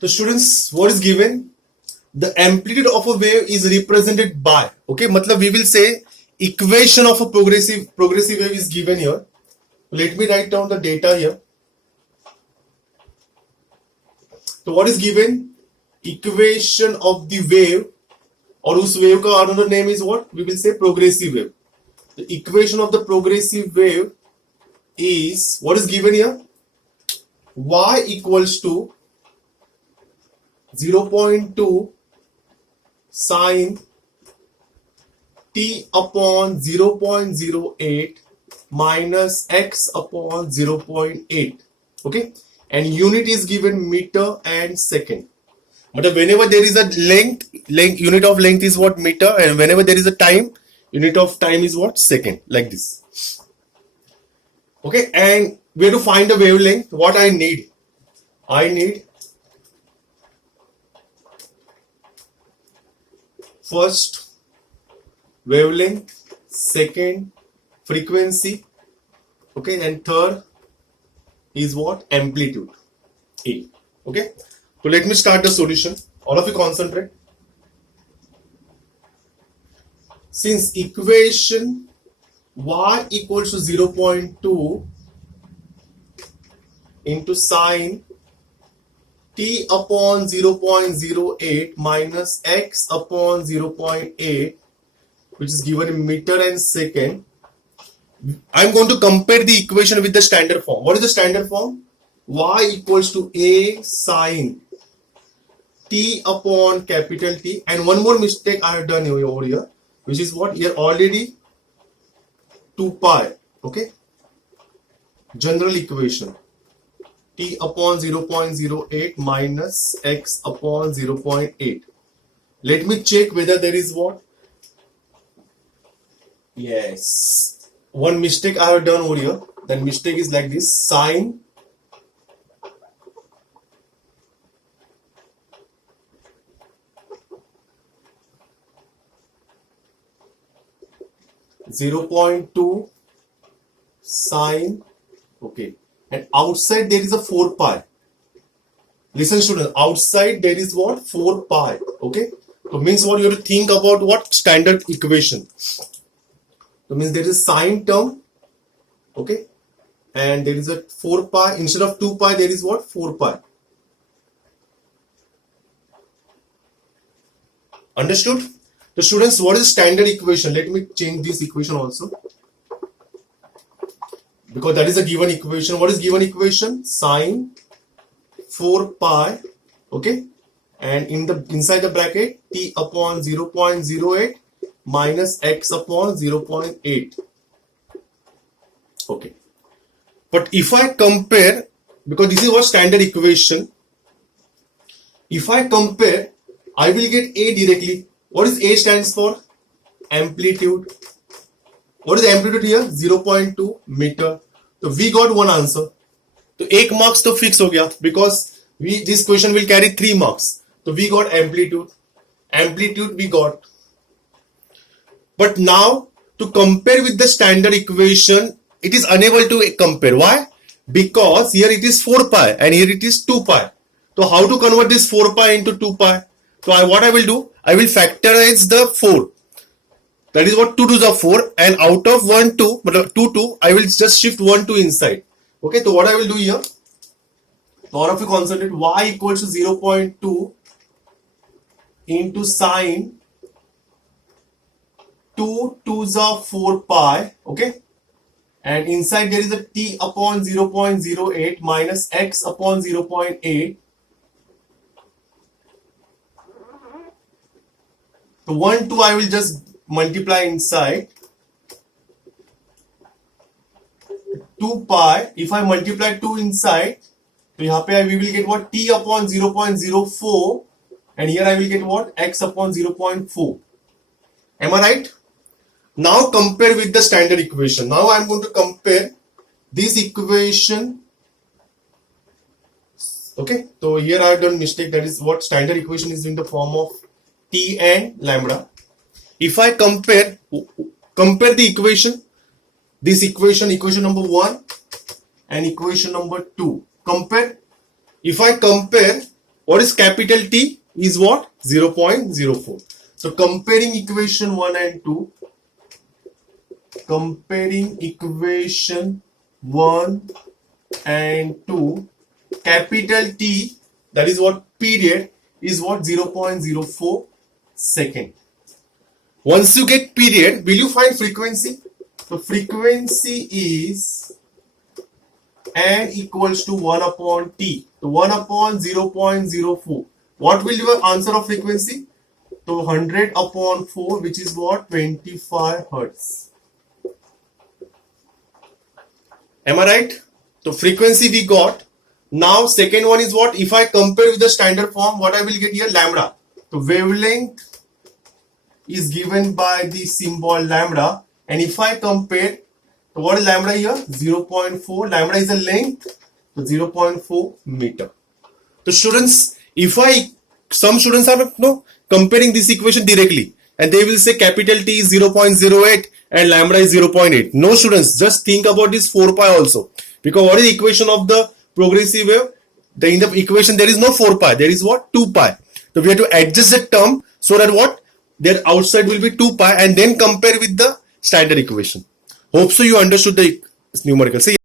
So students, what is given? The amplitude of a wave is represented by, okay, matlab we will say equation of a progressive wave is given here. Let me write down the data here. So what is given? Equation of the wave, or उस wave का another name is what? We will say progressive wave. The equation of the progressive wave is what is given here? Y equals to 0.2 sine t upon 0.08 minus x upon 0.8. Okay, and unit is given meter and second. But whenever there is a length, unit of length is what? Meter, and whenever there is a time, unit of time is what? Second, like this. Okay, and we have to find the wavelength. What I need? I need first wavelength, second frequency, okay, and third is what? Amplitude, A. Okay, so let me start the solution. All of you concentrate. Since equation y equals to 0.2 into sine t upon 0.08 minus x upon 0.8, which is given in meter and second, I'm going to compare the equation with the standard form. What is the standard form? Y equals to a sine t upon capital T. And one more mistake I have done over here, which is what? Here already 2 pi, okay, general equation, t upon 0.08 minus x upon 0.8. Let me check whether there is what? Yes, one mistake I have done over here. That mistake is like this: sine 0.2 sine, okay, and outside there is a 4 pi. Listen students, outside there is what? 4 pi, okay. So means what? You have to think about what? Standard equation. So means there is a sine term, okay, and there is a 4 pi. Instead of 2 pi there is what? 4 pi. Understood? So students, what is standard equation? Let me change this equation also, because that is a given equation. What is given equation? Sine 4 pi, okay, and inside the bracket t upon 0.08 minus x upon 0.8. Okay, but if I compare, because this is what standard equation, if I compare, I will get A directly. What is A stands for? Amplitude. What is the amplitude here? 0.2 meter. So we got one answer. So 1 marks to fix हो गया, because this question will carry 3 marks. So we got amplitude. Amplitude we got. But now to compare with the standard equation, it is unable to compare. Why? Because here it is 4 pi and here it is 2 pi. So how to convert this 4 pi into 2 pi? So what I will do, I will factorize the 4. That is what 2 2s are 4, and out of 1 2, but 2 2, I will just shift 1 2 inside. Okay, so what I will do here, so all of you concentrate. Y equals to 0.2 into sine 2 2s are 4 pi, okay, and inside there is a t upon 0.08 minus x upon 0.8. So 1 2 I will just multiply inside. 2 pi, if I multiply 2 inside, so यहाँ पे we will get what? T upon 0.04, and here I will get what? X upon 0.4. Am I right? Now compare with the standard equation. Now I am going to compare this equation. Okay, so here I have done mistake. That is what standard equation is in the form of T and lambda. If I compare the equation, this equation number 1 and equation number 2. Compare. If I compare, What is capital T? Is what? 0.04. So comparing equation 1 and 2. Comparing equation 1 and 2. Capital T, that is what? Period, is what? 0.04 second. Once you get period, will you find frequency? So frequency is n equals to 1 upon t. So 1 upon 0.04. What will your answer of frequency? So 100 upon 4, which is what? 25 hertz. Am I right? So frequency we got. Now second one is what? If I compare with the standard form, what I will get here? Lambda. So wavelength is given by the symbol lambda. And if I compare, so what is lambda here? 0.4. Lambda is the length. So 0.4 meter. So students, some students are comparing this equation directly, and they will say capital T is 0.08 and lambda is 0.8. No students, just think about this 4 pi also, because what is the equation of the progressive wave? In the equation there is no 4 pi, there is what? 2 pi. So we have to adjust the term so that what? Their outside will be 2 pi and then compare with the standard equation. Hope so you understood the numerical. See,